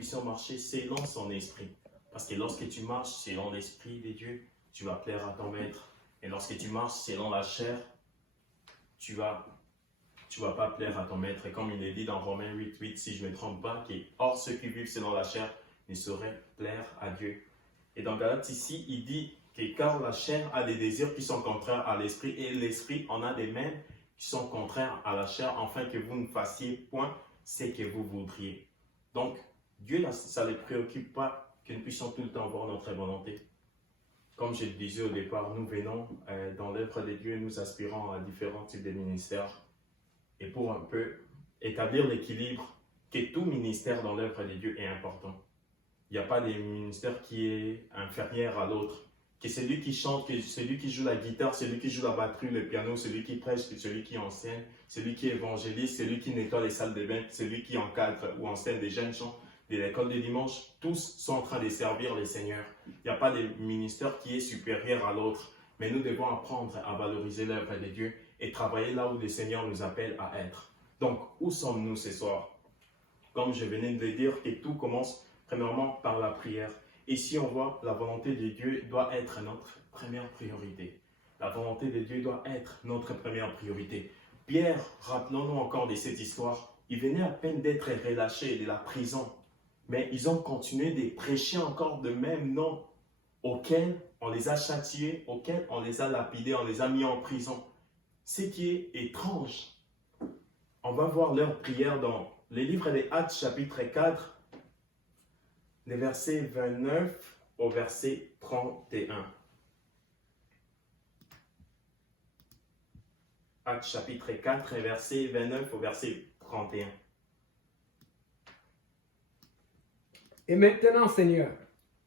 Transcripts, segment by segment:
puissions marcher selon son esprit. Parce que lorsque tu marches selon l'esprit de Dieu, tu vas plaire à ton maître. Et lorsque tu marches selon la chair, tu vas pas plaire à ton maître. Et comme il est dit dans Romains 8:8, si je ne me trompe pas, que or ceux qui vivent selon la chair ne sauraient plaire à Dieu. Et dans Galates ici, il dit que car la chair a des désirs qui sont contraires à l'esprit et l'esprit en a des mêmes qui sont contraires à la chair, afin que vous ne fassiez point ce que vous voudriez. Donc, Dieu, ça ne le préoccupe pas que nous puissions tout le temps avoir notre volonté. Comme je le disais au départ, nous venons dans l'œuvre de Dieu, nous aspirons à différents types de ministères. Et pour un peu établir l'équilibre, que tout ministère dans l'œuvre de Dieu est important. Il n'y a pas de ministère qui est inférieur à l'autre. Que celui qui chante, que celui qui joue la guitare, celui qui joue la batterie, le piano, celui qui prêche, celui qui enseigne, celui qui évangélise, celui qui nettoie les salles de bain, celui qui encadre ou enseigne des jeunes gens de l'école de dimanche, tous sont en train de servir le Seigneur. Il n'y a pas de ministère qui est supérieur à l'autre, mais nous devons apprendre à valoriser l'œuvre de Dieu et travailler là où le Seigneur nous appelle à être. Donc, où sommes-nous ce soir? Comme je venais de le dire, que tout commence premièrement par la prière. Ici, on voit la volonté de Dieu doit être notre première priorité. La volonté de Dieu doit être notre première priorité. Pierre, rappelons-nous encore de cette histoire, il venait à peine d'être relâché de la prison, mais ils ont continué de prêcher encore de même nom auquel on les a châtiés, auquel on les a lapidés, on les a mis en prison. Ce qui est étrange, on va voir leur prière dans le livre des Actes chapitre 4, les versets 29 au verset 31. Actes chapitre 4, verset 29 au verset 31. Et maintenant, Seigneur,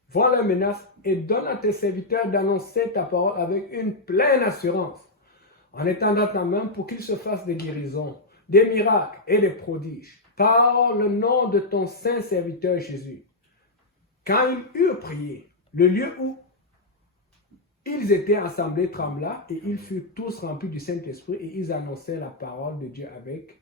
vois la menace et donne à tes serviteurs d'annoncer ta parole avec une pleine assurance, en étendant ta main pour qu'ils se fassent des guérisons, des miracles et des prodiges, par le nom de ton saint serviteur Jésus. Quand ils eurent prié, le lieu où ils étaient assemblés trembla et ils furent tous remplis du Saint-Esprit et ils annonçaient la parole de Dieu avec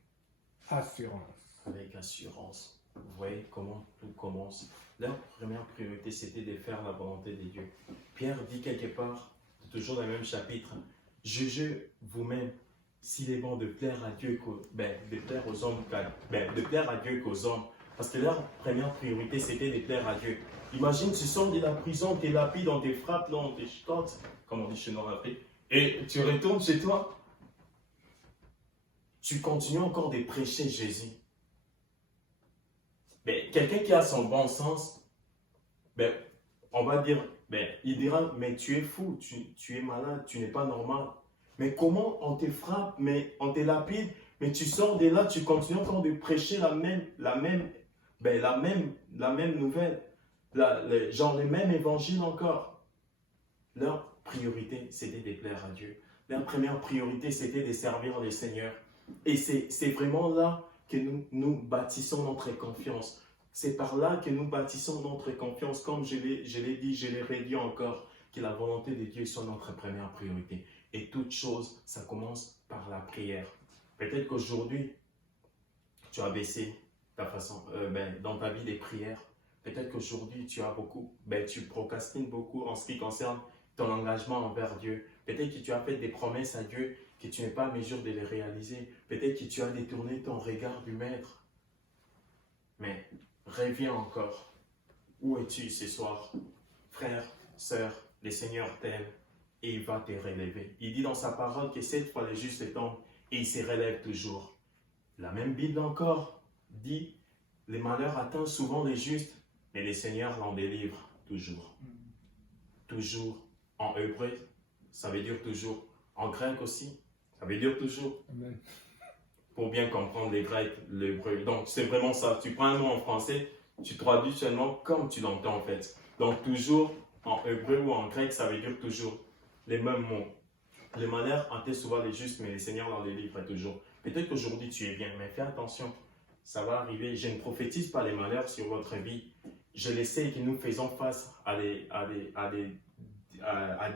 assurance. Avec assurance. Vous voyez comment tout commence. Leur première priorité, c'était de faire la volonté de Dieu. Pierre dit quelque part, toujours dans le même chapitre, jugez vous-même s'il est bon de plaire à Dieu, de plaire aux hommes, de plaire à Dieu qu'aux hommes. Parce que leur première priorité, c'était de plaire à Dieu. Imagine, tu sors de la prison, tu es lapide, on te frappe, là, on te chute, comme on dit chez nous en Afrique, et tu retournes chez toi. Tu continues encore de prêcher Jésus. Quelqu'un qui a son bon sens, on va dire, il dira, mais tu es fou, tu es malade, tu n'es pas normal. Mais comment on te frappe, mais on te lapide, mais tu sors de là, tu continues encore de prêcher la même nouvelle, genre le même évangile encore. Leur priorité, c'était de plaire à Dieu. Leur première priorité, c'était de servir le Seigneur. Et c'est vraiment là que nous bâtissons notre confiance. C'est par là que nous bâtissons notre confiance. Comme je l'ai dit, je l'ai redit encore, que la volonté de Dieu soit notre première priorité. Et toute chose, ça commence par la prière. Peut-être qu'aujourd'hui, tu as baissé ta façon, dans ta vie des prières. Peut-être qu'aujourd'hui, tu procrastines beaucoup en ce qui concerne ton engagement envers Dieu. Peut-être que tu as fait des promesses à Dieu que tu n'es pas en mesure de les réaliser. Peut-être que tu as détourné ton regard du Maître. Mais reviens encore. Où es-tu ce soir? Frère, sœur, le Seigneur t'aime et il va te relever. Il dit dans sa parole que cette fois le juste tombe et il se relève toujours. La même Bible encore dit, les malheurs atteignent souvent les justes, mais le Seigneur l'en délivre toujours. Toujours. En hébreu, ça veut dire toujours. En grec aussi, ça veut dire toujours. Amen. Pour bien comprendre les grecs, l'hébreu. Donc, c'est vraiment ça. Tu prends un mot en français, tu traduis seulement comme tu l'entends en fait. Donc, toujours, en hébreu ou en grec, ça veut dire toujours les mêmes mots. Les malheurs hantaient souvent les justes, mais le Seigneur l'en délivre toujours. Peut-être qu'aujourd'hui, tu es bien, mais fais attention. Ça va arriver. Je ne prophétise pas les malheurs sur votre vie. Je le sais que nous faisons face à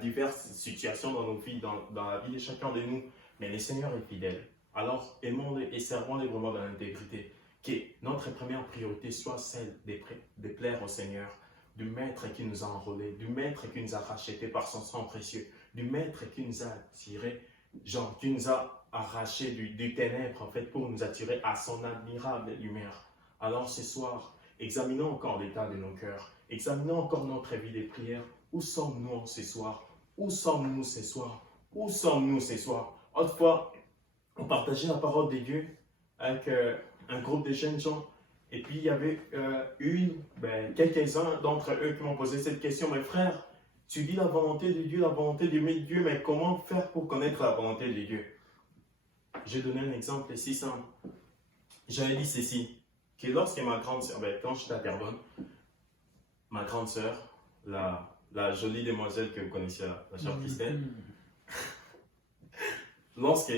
diverses situations dans nos vies, dans la vie de chacun de nous. Mais le Seigneur est fidèle. Alors, aimons-le et servons-le vraiment dans l'intégrité. que notre première priorité soit celle de plaire au Seigneur, du Maître qui nous a enrôlés, du Maître qui nous a rachetés par son sang précieux, du Maître qui nous a attirés, genre qui nous a arrachés du ténèbre en fait pour nous attirer à son admirable lumière. Alors ce soir, examinons encore l'état de nos cœurs, examinons encore notre vie de prière. Où sommes-nous ce soir? Où sommes-nous ce soir? Où sommes-nous ce soir? Autrefois, on partageait la parole de Dieu avec un groupe de jeunes gens. Et puis, il y avait quelques-uns d'entre eux qui m'ont posé cette question. Mais frère, tu dis la volonté de Dieu, Dieu, mais comment faire pour connaître la volonté de Dieu? Je vais donner un exemple si simple. J'avais dit ceci, que lorsque ma grande sœur, quand j'étais à Terrebonne, ma grande sœur, la jolie demoiselle que vous connaissez, la sœur Christelle, lorsque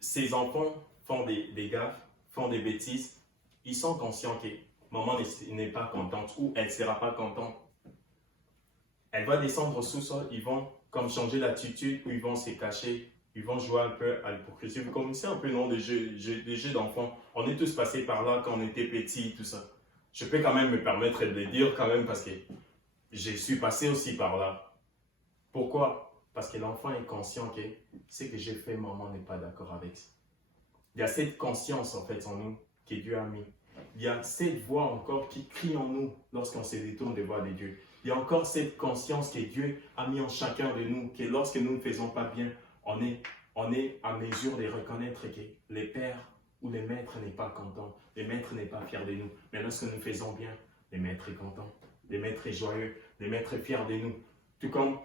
ses enfants font des gaffes, font des bêtises, ils sont conscients que maman n'est pas contente ou elle ne sera pas contente. Elle va descendre au sous-sol, ils vont comme changer d'attitude ou ils vont se cacher, ils vont jouer un peu à l'hypocrisie. Vous connaissez un peu non, des jeux d'enfants. On est tous passés par là quand on était petits, tout ça. Je peux quand même me permettre de le dire quand même parce que je suis passé aussi par là. Pourquoi? Parce que l'enfant est conscient que ce que j'ai fait, maman n'est pas d'accord avec ça. Il y a cette conscience en fait en nous que Dieu a mis. Il y a cette voix encore qui crie en nous lorsqu'on se détourne des voies de Dieu. Il y a encore cette conscience que Dieu a mis en chacun de nous, que lorsque nous ne faisons pas bien, on est à mesure de reconnaître que les pères ou les maîtres n'est pas content, les maîtres n'est pas fiers de nous. Mais lorsque nous faisons bien, les maîtres est content, les maîtres est joyeux, les maîtres est fiers de nous. Tout comme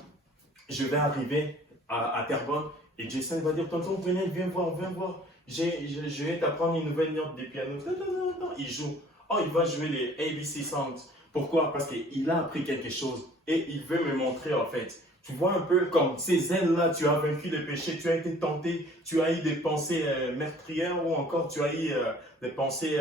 je vais arriver à Terrebonne et Jason va dire, tonton, venez, viens voir. Je vais t'apprendre une nouvelle note de piano. Il joue. Oh, il va jouer les ABC songs. Pourquoi? Parce qu'il a appris quelque chose et il veut me montrer en fait. Tu vois un peu comme ces ailes-là, tu as vaincu les péchés, tu as été tenté, tu as eu des pensées meurtrières ou encore tu as eu des pensées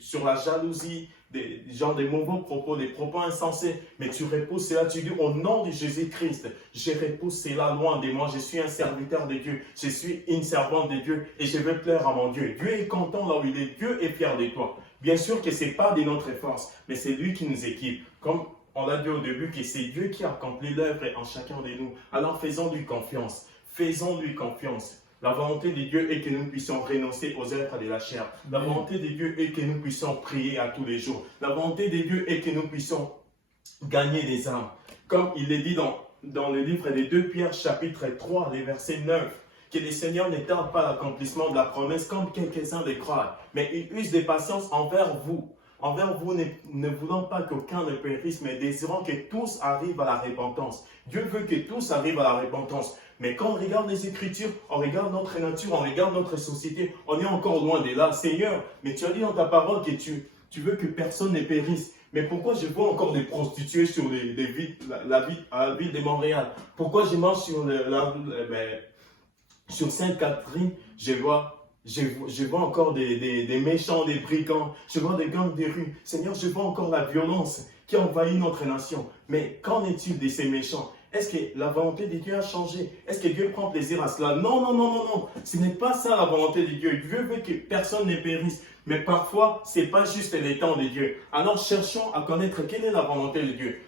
sur la jalousie, des mauvais propos, des propos insensés. Mais tu repousses cela, tu dis au nom de Jésus-Christ, je repousse cela loin de moi. Je suis un serviteur de Dieu, je suis une servante de Dieu et je veux plaire à mon Dieu. Dieu est content là où il est, Dieu est fier de toi. Bien sûr que ce n'est pas de notre force, mais c'est lui qui nous équipe. Comme on l'a dit au début, que c'est Dieu qui accomplit l'œuvre en chacun de nous. Alors faisons-lui confiance. Faisons-lui confiance. La volonté de Dieu est que nous puissions renoncer aux œuvres de la chair. La volonté de Dieu est que nous puissions prier à tous les jours. La volonté de Dieu est que nous puissions gagner des âmes. Comme il est dit dans le livre de 2 Pierre chapitre 3, les versets 9. Que le Seigneur ne tarde pas l'accomplissement de la promesse comme quelques-uns le croient, mais il use de patience envers vous. Envers vous, ne voulant pas qu'aucun ne périsse, mais désirant que tous arrivent à la repentance. Dieu veut que tous arrivent à la repentance. Mais quand on regarde les Écritures, on regarde notre nature, on regarde notre société, on est encore loin de là. Seigneur, mais tu as dit dans ta parole que tu veux que personne ne périsse. Mais pourquoi je vois encore des prostituées sur la ville de Montréal? Pourquoi je marche sur Sainte-Catherine, je vois encore des méchants, des brigands, je vois des gangs de rue. Seigneur, je vois encore la violence qui envahit notre nation. Mais qu'en est-il de ces méchants? Est-ce que la volonté de Dieu a changé? Est-ce que Dieu prend plaisir à cela? Non. Ce n'est pas ça la volonté de Dieu. Dieu veut que personne ne périsse. Mais parfois, ce n'est pas juste le temps de Dieu. Alors cherchons à connaître quelle est la volonté de Dieu.